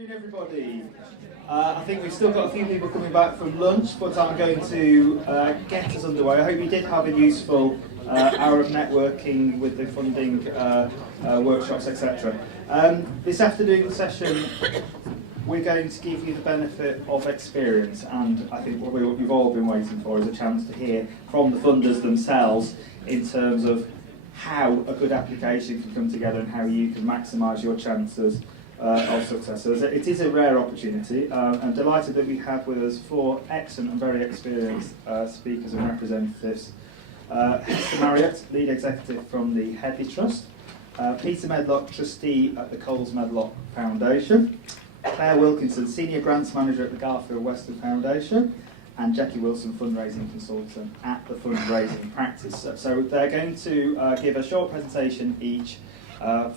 Good afternoon, everybody. I think we've still got a few people coming back from lunch, but I'm going to get us underway. I hope you did have a useful hour of networking with the funding workshops, etc. This afternoon session, we're going to give you the benefit of experience, and I think what you've all been waiting for is a chance to hear from the funders themselves in terms of how a good application can come together and how you can maximise your chances of success. So it is a rare opportunity. I'm delighted that we have with us four excellent and very experienced speakers and representatives. Hester Marriot, Lead Executive from the Headley Trust. Peter Medlock, Trustee at the Medlock Foundation. Clare Wilkinson, Senior Grants Manager at the Garfield Weston Foundation. And Jacky Wilson, Fundraising Consultant at the Fundraising Practice. So they're going to give a short presentation each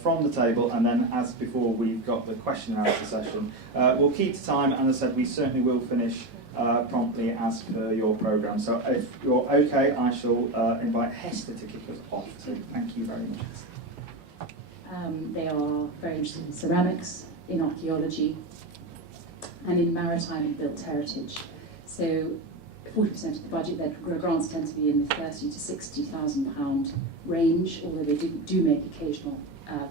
from the table, and then, as before, we've got the question and answer session. We'll keep to time, and as I said, we certainly will finish promptly as per your programme. So if you're okay, I shall invite Hester to kick us off. So thank you very much. They are very interested in ceramics, in archaeology, and in maritime and built heritage. So 40% of the budget, their grants tend to be in the £30,000 to £60,000 range, although they do make occasional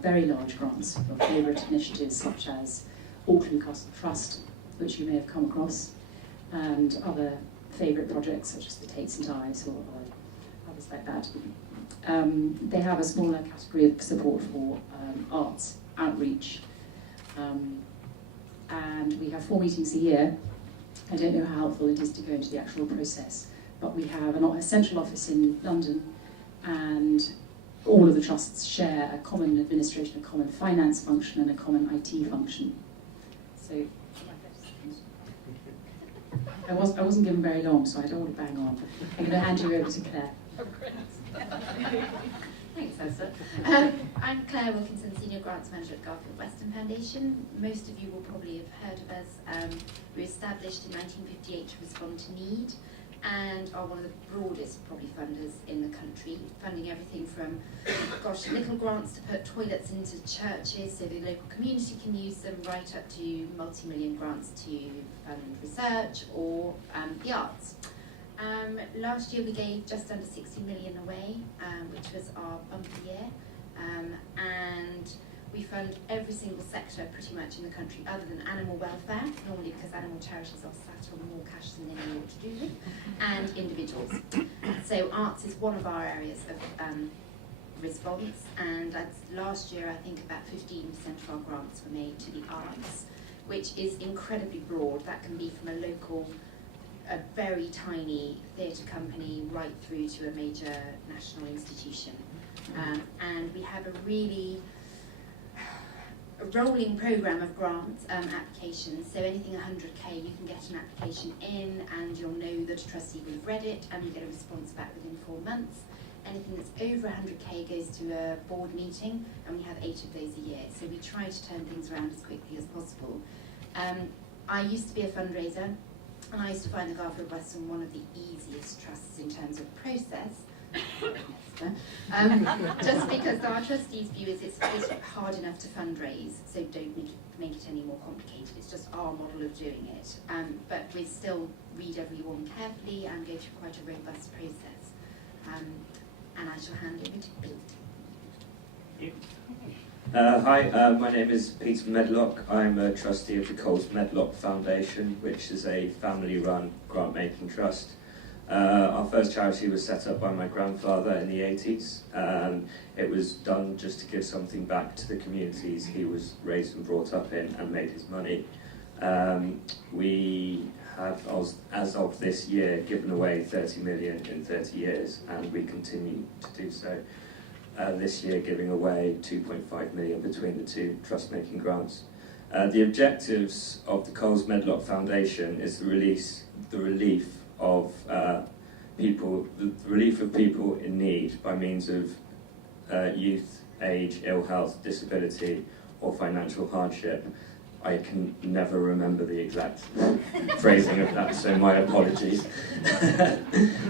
very large grants for favourite initiatives such as Auckland Castle Trust, which you may have come across, and other favourite projects such as the Tate St Ives or others like that. They have a smaller category of support for arts outreach, and we have 4 meetings a year. I don't know how helpful it is to go into the actual process, but we have a central office in London, and all of the trusts share a common administration, a common finance function, and a common IT function. So I wasn't given very long, so I don't want to bang on. I'm going to hand you over to Clare. Oh, great. Thanks, Hester. I'm Clare Wilkinson, Senior Grants Manager at Garfield Weston Foundation. Most of you will probably have heard of us. We were established in 1958 to respond to need, and are one of the broadest probably funders in the country, funding everything from, little grants to put toilets into churches so the local community can use them, right up to multi-million grants to fund research or the arts. Last year we gave just under 60 million away, which was our bumper year, and we fund every single sector pretty much in the country other than animal welfare, normally because animal charities are sat on more cash than they know what to do with, and individuals. So arts is one of our areas of response, and last year I think about 15% of our grants were made to the arts, which is incredibly broad. That can be from a very tiny theatre company right through to a major national institution. And we have a really rolling programme of grants applications, so anything 100k you can get an application in and you'll know that a trustee will have read it and you get a response back within 4 months. Anything that's over 100k goes to a board meeting, and we have 8 of those a year, so we try to turn things around as quickly as possible. I used to be a fundraiser, and I used to find the Garfield Weston one of the easiest trusts in terms of process. Just because our trustees' view is it's hard enough to fundraise, so don't make it any more complicated. It's just our model of doing it. But we still read everyone carefully and go through quite a robust process. And I shall hand over to Pete. Hi, my name is Peter Medlock. I'm a trustee of the Medlock Foundation, which is a family-run grant-making trust. Our first charity was set up by my grandfather in the 80s. It was done just to give something back to the communities he was raised and brought up in and made his money. We have, as of this year, given away 30 million in 30 years, and we continue to do so. This year giving away 2.5 million between the two trust-making grants. The objectives of the Medlock Foundation is the relief of people in need by means of youth, age, ill health, disability, or financial hardship. I can never remember the exact phrasing of that, so my apologies.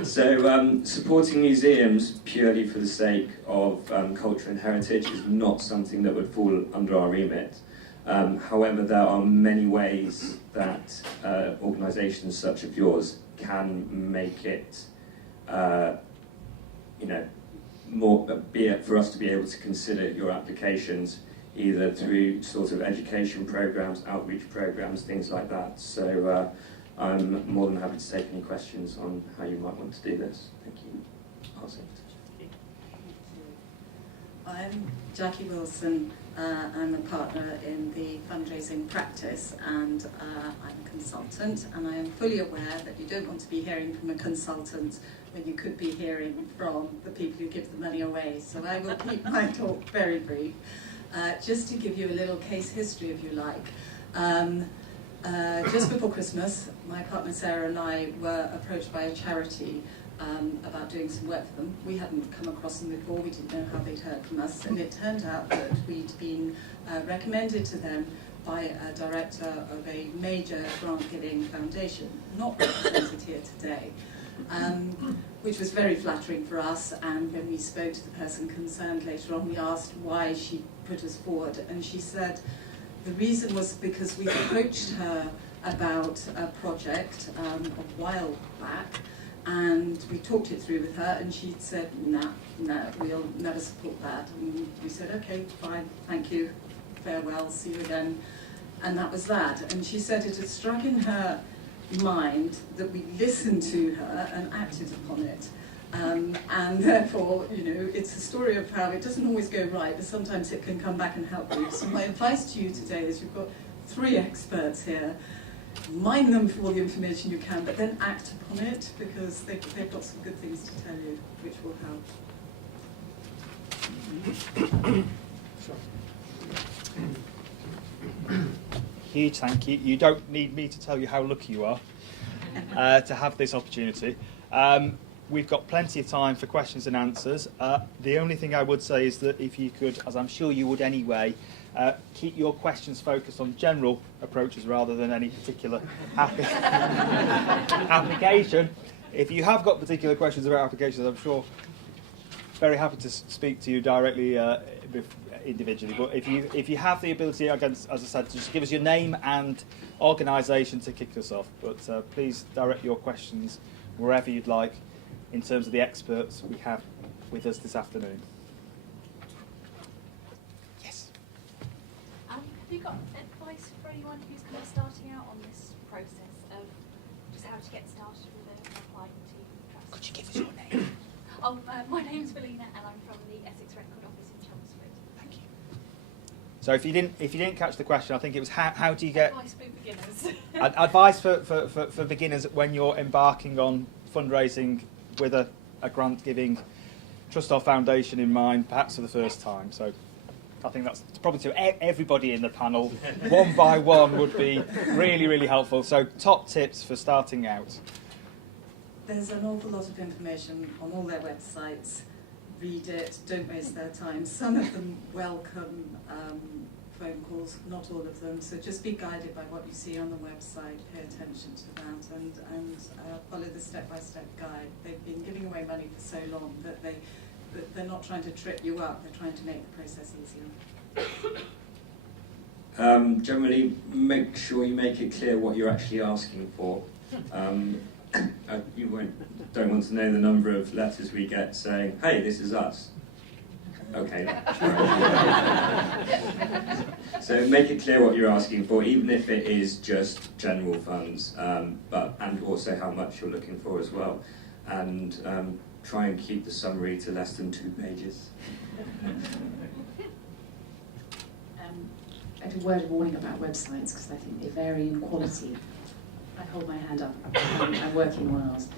So supporting museums purely for the sake of culture and heritage is not something that would fall under our remit. However, there are many ways that organisations such as yours can make it, for us to be able to consider your applications, either through sort of education programs, outreach programs, things like that. So I'm more than happy to take any questions on how you might want to do this. Thank you. Pass it to Jacky. I'm Jacky Wilson. I'm a partner in the fundraising practice, and I'm a consultant, and I am fully aware that you don't want to be hearing from a consultant when you could be hearing from the people who give the money away. So I will keep my talk very brief. Just to give you a little case history, if you like. Just before Christmas, my partner Sarah and I were approached by a charity about doing some work for them. We hadn't come across them before, we didn't know how they'd heard from us, and it turned out that we'd been recommended to them by a director of a major grant-giving foundation, not represented here today, which was very flattering for us. And when we spoke to the person concerned later on, we asked why she put us forward, and she said the reason was because we approached her about a project a while back, and we talked it through with her, and she said, no, we'll never support that. And we said, okay, fine, thank you, farewell, see you again. And that was that. And she said it had struck in her mind that we listened to her and acted upon it. And therefore, it's a story of how it doesn't always go right, but sometimes it can come back and help you. So my advice to you today is you've got 3 experts here. Mine them for all the information you can, but then act upon it, because they've got some good things to tell you, which will help. Huge thank you. You don't need me to tell you how lucky you are to have this opportunity. We've got plenty of time for questions and answers. The only thing I would say is that if you could, as I'm sure you would anyway, keep your questions focused on general approaches rather than any particular application. If you have got particular questions about applications, I'm sure very happy to speak to you directly individually. But if you have the ability, again, as I said, just give us your name and organisation to kick us off. But please direct your questions wherever you'd like in terms of the experts we have with us this afternoon. Have you got advice for anyone who's kind of starting out on this process of just how to get started with applying to trusts? Could you give us your name? My name's Valina, and I'm from the Essex Record Office in Chelmsford. Thank you. So if you didn't catch the question, I think it was how do you get advice for beginners? advice for beginners when you're embarking on fundraising with a grant-giving trust or foundation in mind, perhaps for the first time. So I think that's probably to everybody in the panel, one by one, would be really, really helpful. So top tips for starting out. There's an awful lot of information on all their websites. Read it, don't waste their time. Some of them welcome phone calls, not all of them. So just be guided by what you see on the website, pay attention to that, and follow the step-by-step guide. They've been giving away money for so long that they're not trying to trip you up, they're trying to make the process easier. Generally, make sure you make it clear what you're actually asking for. You don't want to know the number of letters we get saying, hey, this is us. Okay. So make it clear what you're asking for, even if it is just general funds, and also how much you're looking for as well. And try and keep the summary to less than 2 pages. I have a word of warning about websites because I think they vary in quality. I hold my hand up. I'm working on ours.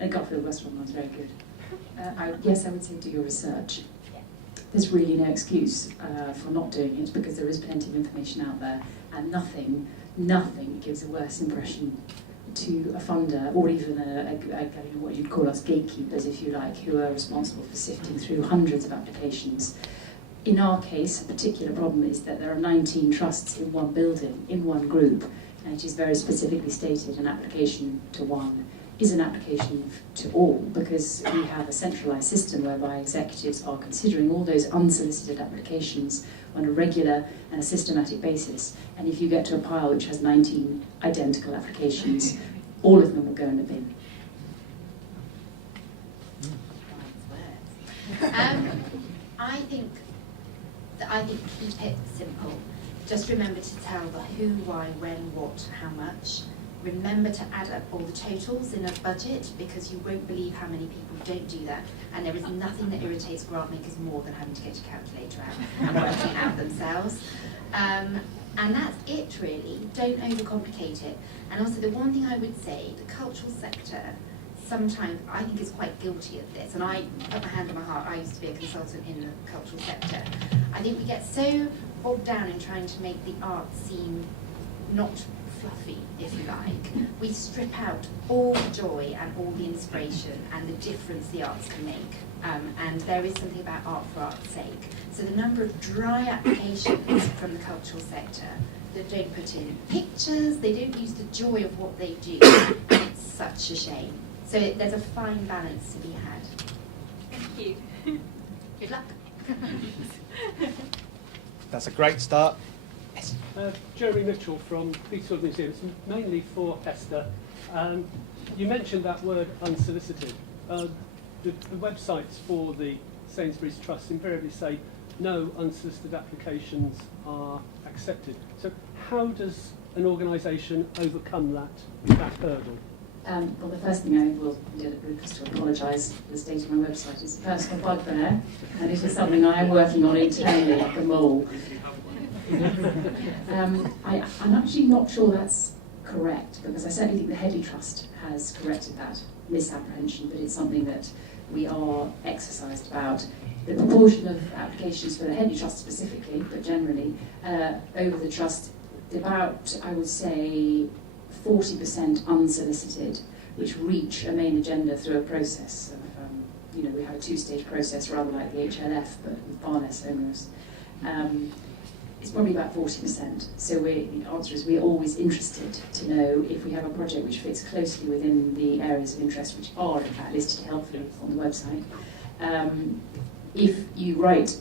And Garfield Westbourne one's very good. Yes, I would say do your research. There's really no excuse for not doing it because there is plenty of information out there, and nothing gives a worse impression to a funder or even what you'd call us gatekeepers, if you like, who are responsible for sifting through hundreds of applications. In our case, a particular problem is that there are 19 trusts in one building, in one group, and it is very specifically stated an application to one is an application to all, because we have a centralised system whereby executives are considering all those unsolicited applications on a regular and a systematic basis. And if you get to a pile which has 19 identical applications, all of them will go in the bin. I think keep it simple. Just remember to tell the who, why, when, what, how much. Remember to add up all the totals in a budget, because you won't believe how many people don't do that. And there is nothing that irritates grant makers more than having to get a calculator out and working it out themselves. And that's it, really. Don't overcomplicate it. And also, the one thing I would say, the cultural sector sometimes, I think, is quite guilty of this. And I put my hand on my heart, I used to be a consultant in the cultural sector. I think we get so bogged down in trying to make the arts seem not fluffy, if you like. We strip out all the joy and all the inspiration and the difference the arts can make. And there is something about art for art's sake. So the number of dry applications from the cultural sector that don't put in pictures, they don't use the joy of what they do, and it's such a shame. So there's a fine balance to be had. Thank you. Good luck. That's a great start. Yes. Jeremy Mitchell from Petersfield Museum, it's mainly for Hester. You mentioned that word unsolicited. The websites for the Sainsbury's Trust invariably say no unsolicited applications are accepted. So how does an organisation overcome that hurdle? Well, the first thing I will do is to apologise for the state of my website. It's a personal bugbear, and it is something I am working on internally like a mole. I'm actually not sure that's correct, because I certainly think the Headley Trust has corrected that misapprehension, but it's something that we are exercised about. The proportion of applications for the Headley Trust specifically, but generally, over the Trust, about, I would say, 40% unsolicited, which reach a main agenda through a process of, we have a two-stage process rather like the HLF, but with far less onerous. It's probably about 40%. So the answer is we're always interested to know if we have a project which fits closely within the areas of interest, which are in fact listed helpfully on the website. If you write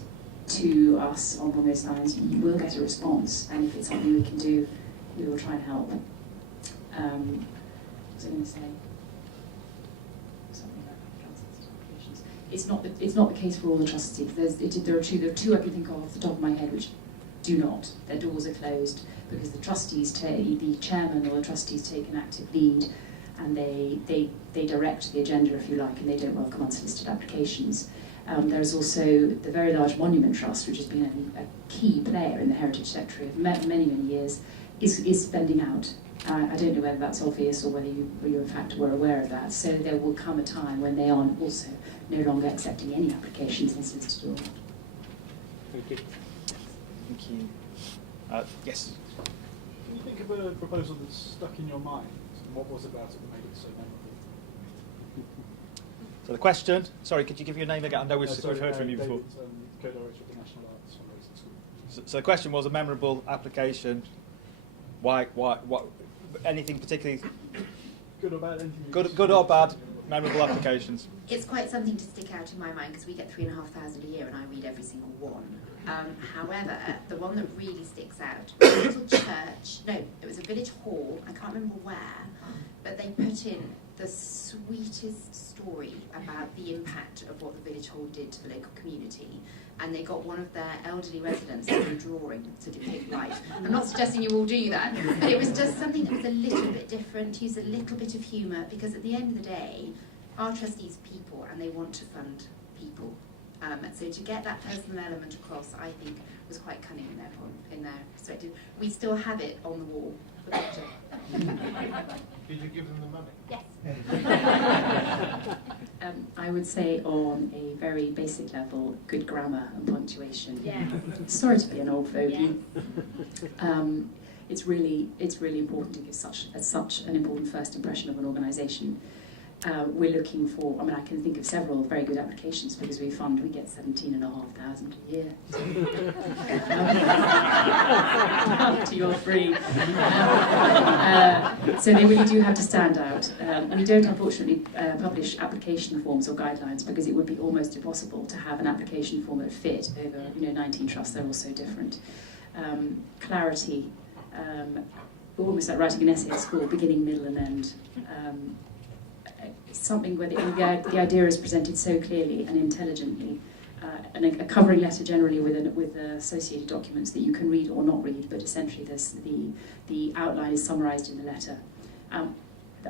to us on one of those lines, you will get a response, and if it's something we can do, we will try and help. What was I going to say? Something about unsolicited applications. It's not the case for all the trustees. There are two I can think of off the top of my head which do not. Their doors are closed because the trustees, the chairman or the trustees take an active lead, and they direct the agenda, if you like, and they don't welcome unsolicited applications. There's also the very large Monument Trust, which has been a key player in the heritage sector for many, many years, is spending out. I don't know whether that's obvious or whether you in fact were aware of that. So there will come a time when they are also no longer accepting any applications unsolicited or not. Thank you. Thank you. Yes. Can you think of a proposal that's stuck in your mind? And what was about it that made it so memorable? So the question, sorry, could you give your name again? I know we've heard from you before. David, co-director of the National Arts Fundraising School. So the question was a memorable application. Why, anything particularly Good or bad? Anything good or bad, memorable applications? It's quite something to stick out in my mind, because we get 3,500 a year and I read every single one. However, the one that really sticks out was a little church. No, it was a village hall. I can't remember where, but they put in the sweetest story about the impact of what the village hall did to the local community. And they got one of their elderly residents to do a drawing to depict life. I'm not suggesting you all do that, but it was just something that was a little bit different, use a little bit of humour, because at the end of the day, our trustees are people and they want to fund people. So to get that personal element across, I think, was quite cunning in their perspective. We still have it on the wall. For the picture. Did you give them the money? Yes. I would say on a very basic level, good grammar and punctuation. Yeah. Sorry to be an old fogey. It's really important to give such an important first impression of an organisation. we're looking for, I mean, I can think of several very good applications because we get 17,500 a year. To your free. So they really do have to stand out. We don't, unfortunately, publish application forms or guidelines because it would be almost impossible to have an application form that fit over 19 trusts. They're all so different. Clarity, almost like writing an essay at school, beginning, middle and end. Something where the idea is presented so clearly and intelligently, and a covering letter generally with associated documents that you can read or not read, but essentially the outline is summarised in the letter.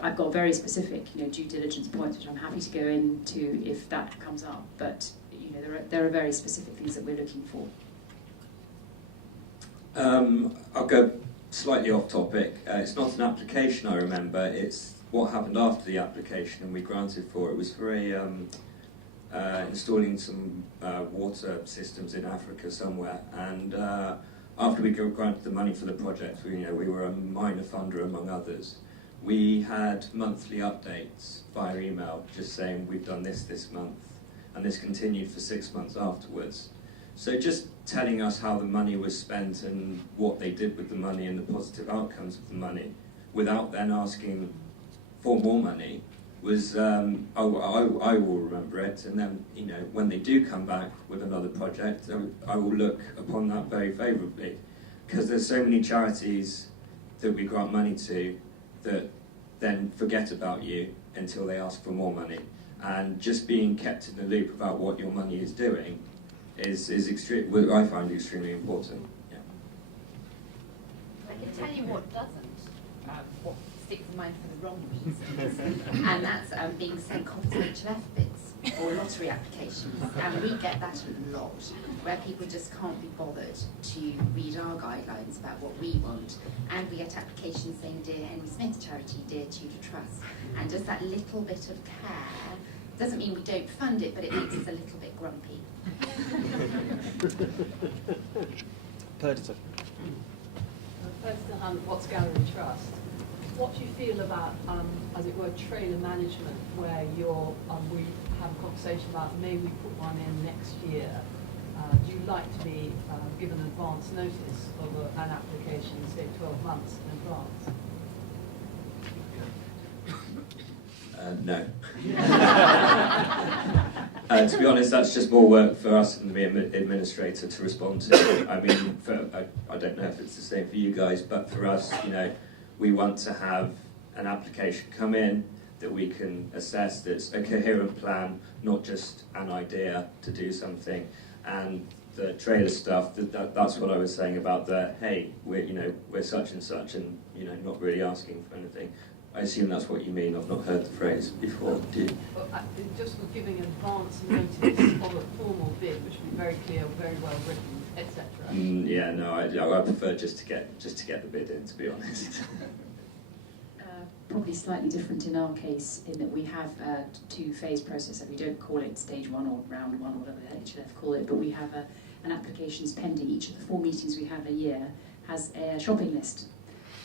I've got very specific due diligence points which I'm happy to go into if that comes up, but there are very specific things that we're looking for. I'll go slightly off topic. It's not an application I remember, it's what happened after the application and we granted for it. It was for installing some water systems in Africa somewhere, and after we granted the money for the project, we were a minor funder among others. We had monthly updates via email just saying we've done this month, and this continued for 6 months afterwards. So just telling us how the money was spent and what they did with the money and the positive outcomes of the money, without then asking for more money, was I will remember it. And then when they do come back with another project, I will look upon that very favourably, because there's so many charities that we grant money to that then forget about you until they ask for more money, and just being kept in the loop about what your money is doing is I find extremely important. Yeah. I can tell you what doesn't. What sticks in mind for the wrong reasons, and that's being sent copies of HLF bids or lottery applications, and we get that a lot, where people just can't be bothered to read our guidelines about what we want, and we get applications saying Dear Henry Smith Charity, Dear Tudor Trust, and just that little bit of care doesn't mean we don't fund it, but it makes us a little bit grumpy. Perdita. What's Gallery Trust? What do you feel about, as it were, trailer management, where we have a conversation about maybe we put one in next year? Do you like to be given advance notice of an application, say 12 months in advance? No. To be honest, that's just more work for us and the administrator to respond to. I mean, I don't know if it's the same for you guys, but for us, we want to have an application come in that we can assess that's a coherent plan, not just an idea to do something. And the trailer stuff, that's what I was saying about hey, we're such and such, and not really asking for anything. I assume that's what you mean. I've not heard the phrase before. Do you? Well, just for giving advance notice of a formal bid, which would be very clear, very well written, etc. Yeah, no, I prefer just to get the bid in, to be honest. Probably slightly different in our case, in that we have a two-phase process, and we don't call it stage one or round one, or whatever the HLF call it, but we have an applications pending. Each of the 4 meetings we have a year has a shopping list.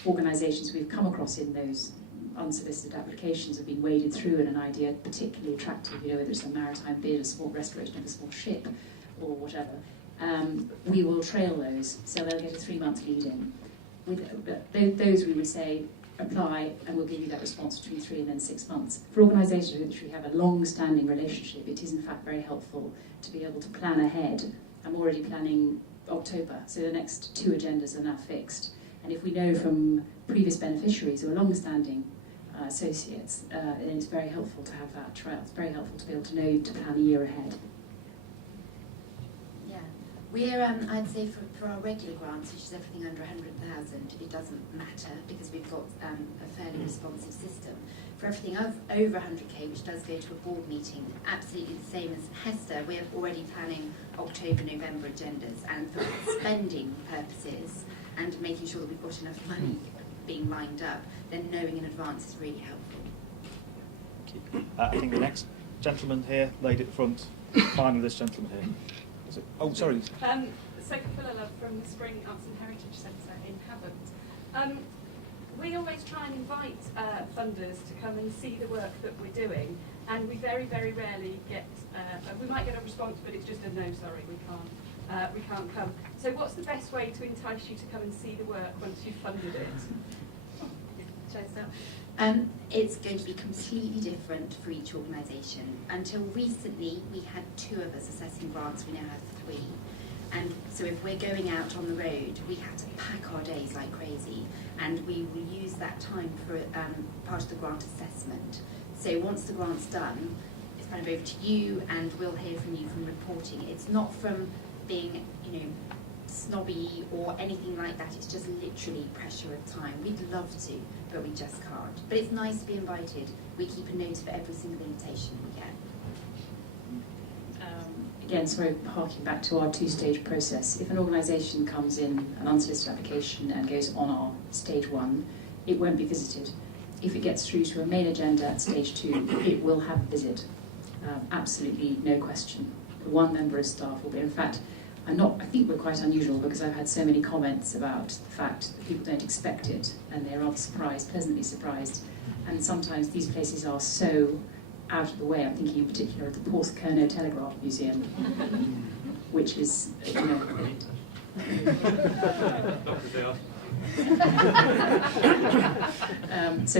Organisations we've come across in those unsolicited applications have been waded through, and an idea particularly attractive, whether it's a maritime bid, a small restoration of a small ship, or whatever, we will trail those, so they'll get a 3-month lead in. With those we would say, apply, and we'll give you that response between 3 and then 6 months. For organisations with which we have a long-standing relationship, it is in fact very helpful to be able to plan ahead. I'm already planning October, so the next 2 agendas are now fixed. And if we know from previous beneficiaries who are long-standing associates, then it's very helpful to have that trail. It's very helpful to be able to know to plan a year ahead. Yeah, we're, I'd say for our regular grants, which is everything under 100,000, it doesn't matter because we've got a fairly responsive system. For everything over 100k, which does go to a board meeting, absolutely the same as Hester, we're already planning October, November agendas, and for spending purposes and making sure that we've got enough money being lined up, then knowing in advance is really helpful. Thank you. I think the next gentleman here, lady at the front, finally this gentleman here. Is it? Oh, sorry. Sophie Philala from the Spring Arts and Heritage Centre in Havant. we always try and invite funders to come and see the work that we're doing, and we very, very rarely get, we might get a response, but it's just a no, sorry, we can't come. So what's the best way to entice you to come and see the work once you've funded it? Should I start? It's going to be completely different for each organisation. Until recently, we had 2 of us assessing grants, we now have 3. And so if we're going out on the road, we have to pack our days like crazy, and we will use that time for part of the grant assessment. So once the grant's done, it's kind of over to you, and we'll hear from you from reporting. It's not from being, snobby or anything like that. It's just literally pressure of time. We'd love to, but we just can't. But it's nice to be invited. We keep a note of every single invitation we get. Again, sorry, harking back to our 2-stage process. If an organisation comes in an unsolicited application and goes on our stage 1, it won't be visited. If it gets through to a main agenda at stage 2, it will have a visit. Absolutely no question. The 1 member of staff will be. In fact, I think we're quite unusual, because I've had so many comments about the fact that people don't expect it, and they're rather surprised, pleasantly surprised. And sometimes these places are so out of the way. I'm thinking in particular of the Portsmouth Telegraph Museum, which is, so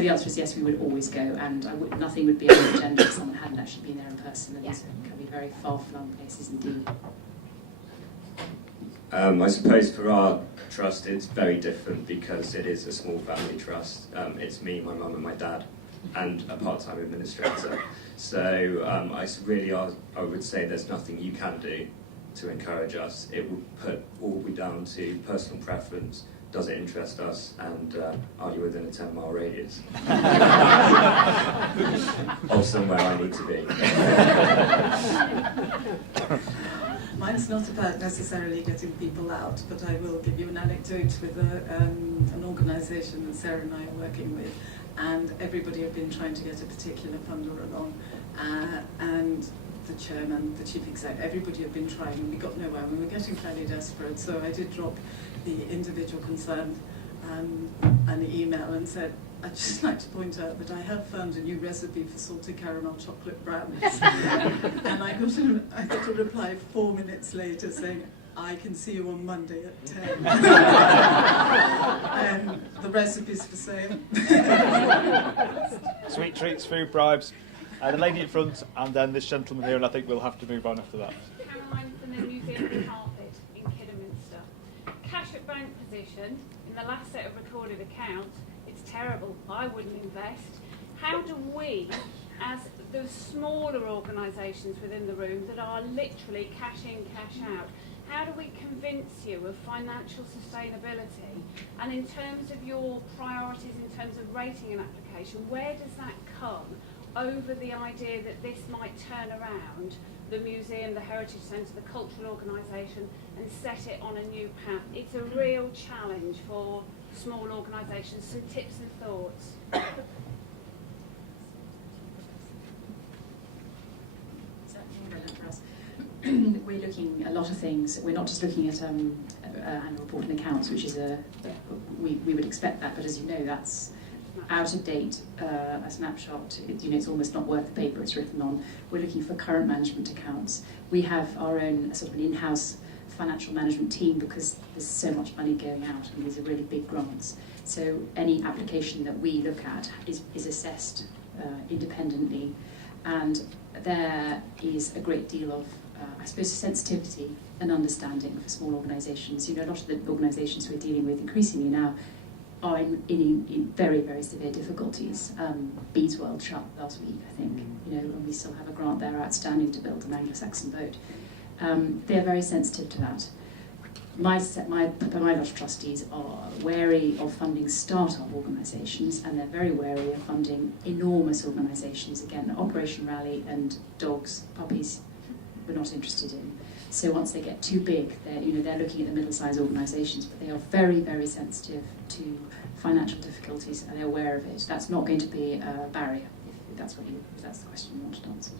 the answer is yes, we would always go, and nothing would be on the agenda if someone hadn't actually been there in person, and these can be very far-flung places indeed. I suppose for our trust it's very different, because it is a small family trust. It's me, my mum and my dad, and a part-time administrator. So I would say there's nothing you can do to encourage us. It would all be down to personal preference. Does it interest us, and are you within a 10-mile radius of somewhere I need to be? Mine's not about necessarily getting people out, but I will give you an anecdote with an organisation that Sarah and I are working with, and everybody have been trying to get a particular funder along, and the chairman, the chief exec, everybody have been trying, and we got nowhere, and we were getting fairly desperate, so I did drop the individual concerned an email and said, I'd just like to point out that I have found a new recipe for salted caramel chocolate brownies. And I got a reply 4 minutes later saying, I can see you on Monday at 10. And the recipe's for sale. Sweet treats, food, bribes. The lady in front, and then this gentleman here, and I think we'll have to move on after that. Caroline from the Museum of Carpet in Kidderminster. Cash at bank position in the last set of recorded accounts. It's terrible. I wouldn't invest. How do we, as the smaller organisations within the room that are literally cash in, cash out, how do we convince you of financial sustainability? And in terms of your priorities, in terms of rating an application, where does that come over the idea that this might turn around the museum, the heritage centre, the cultural organisation, and set it on a new path? It's a real challenge for small organisations. Some tips and thoughts. We're looking at a lot of things. We're not just looking at annual report and accounts, which is we would expect that, but as you know, that's out of date, a snapshot. It's almost not worth the paper it's written on. We're looking for current management accounts. We have our own sort of an in-house financial management team, because there's so much money going out, and these are really big grants. So any application that we look at is assessed independently, and there is a great deal of I suppose sensitivity and understanding for small organisations. A lot of the organisations we're dealing with increasingly now are in very, very severe difficulties. Bees World shut last week, I think, and we still have a grant there outstanding to build an Anglo-Saxon boat. They're very sensitive to that. My lot of trustees are wary of funding start-up organisations, and they're very wary of funding enormous organisations. Again, Operation Rally and dogs, puppies, we're not interested in. So once they get too big, they're looking at the middle-sized organisations, but they are very, very sensitive to financial difficulties, and they're aware of it. That's not going to be a barrier, if that's the question you wanted to answer.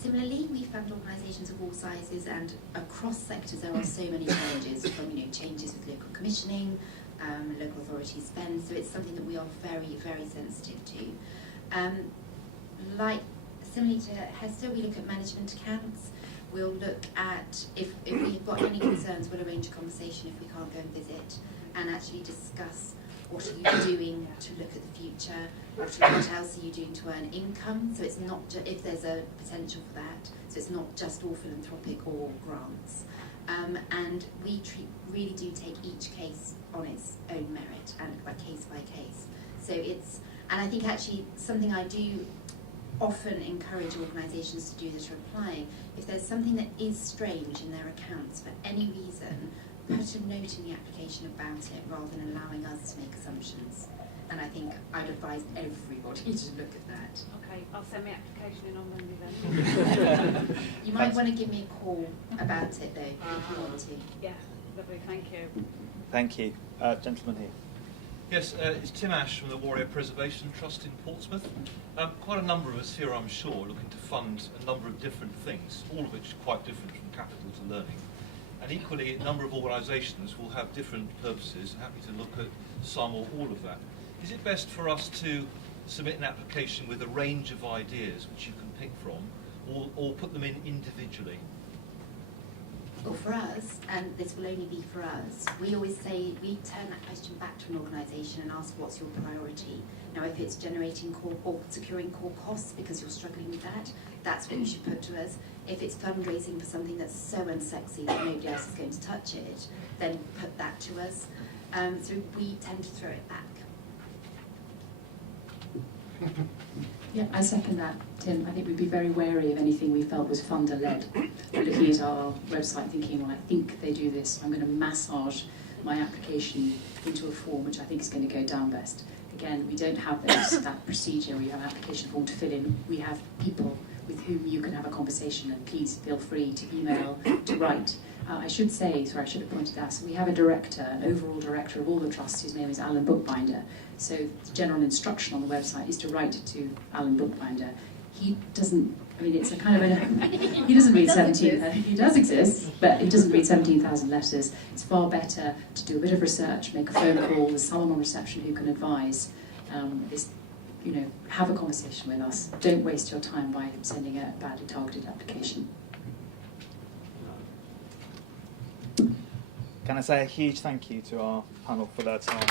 Similarly, we fund organisations of all sizes, and across sectors there are so many challenges, from changes with local commissioning, local authorities spend. So it's something that we are very, very sensitive to. Similarly to Hester, we look at management accounts. We'll look at, if we've got any concerns, we'll arrange a conversation if we can't go and visit, and actually discuss what are you doing to look at the future, what else are you doing to earn income. So it's not if there's a potential for that, so it's not just all philanthropic or grants. And we really do take each case on its own merit and by case. So and I think actually something I do often encourage organisations to do that are applying, if there's something that is strange in their accounts for any reason, put a note in the application about it rather than allowing us to make assumptions. And I think I'd advise everybody to look at that. Okay, I'll send my application in on Monday then. You might want to give me a call about it though, if you want to. Yeah, lovely, thank you. Thank you. Gentleman here. Yes, it's Tim Ash from the Warrior Preservation Trust in Portsmouth. Quite a number of us here, I'm sure, are looking to fund a number of different things, all of which are quite different from capital to learning. And equally, a number of organisations will have different purposes. I'm happy to look at some or all of that. Is it best for us to submit an application with a range of ideas which you can pick from, or put them in individually? Well, for us, and this will only be for us, we always say, we turn that question back to an organisation and ask what's your priority. Now, if it's generating core or securing core costs because you're struggling with that, that's what you should put to us. If it's fundraising for something that's so unsexy that nobody else is going to touch it, then put that to us. So we tend to throw it back. Yeah, I second that, Tim. I think we'd be very wary of anything we felt was funder-led. We're looking at our website thinking, well, I think they do this, I'm going to massage my application into a form which I think is going to go down best. Again, we don't have that procedure where you have an application form to fill in. We have people with whom you can have a conversation, and please feel free to email, to write. I should say, sorry, I should have pointed out, so we have a director, an overall director of all the trusts, whose name is Alan Bookbinder. So the general instruction on the website is to write to Alan Bookbinder. He doesn't, I mean, it's a kind of he doesn't read 17, he does exist, but he doesn't read 17,000 letters. It's far better to do a bit of research, make a phone call, there's someone on reception who can advise. Have a conversation with us. Don't waste your time by sending a badly targeted application. Can I say a huge thank you to our panel for their time?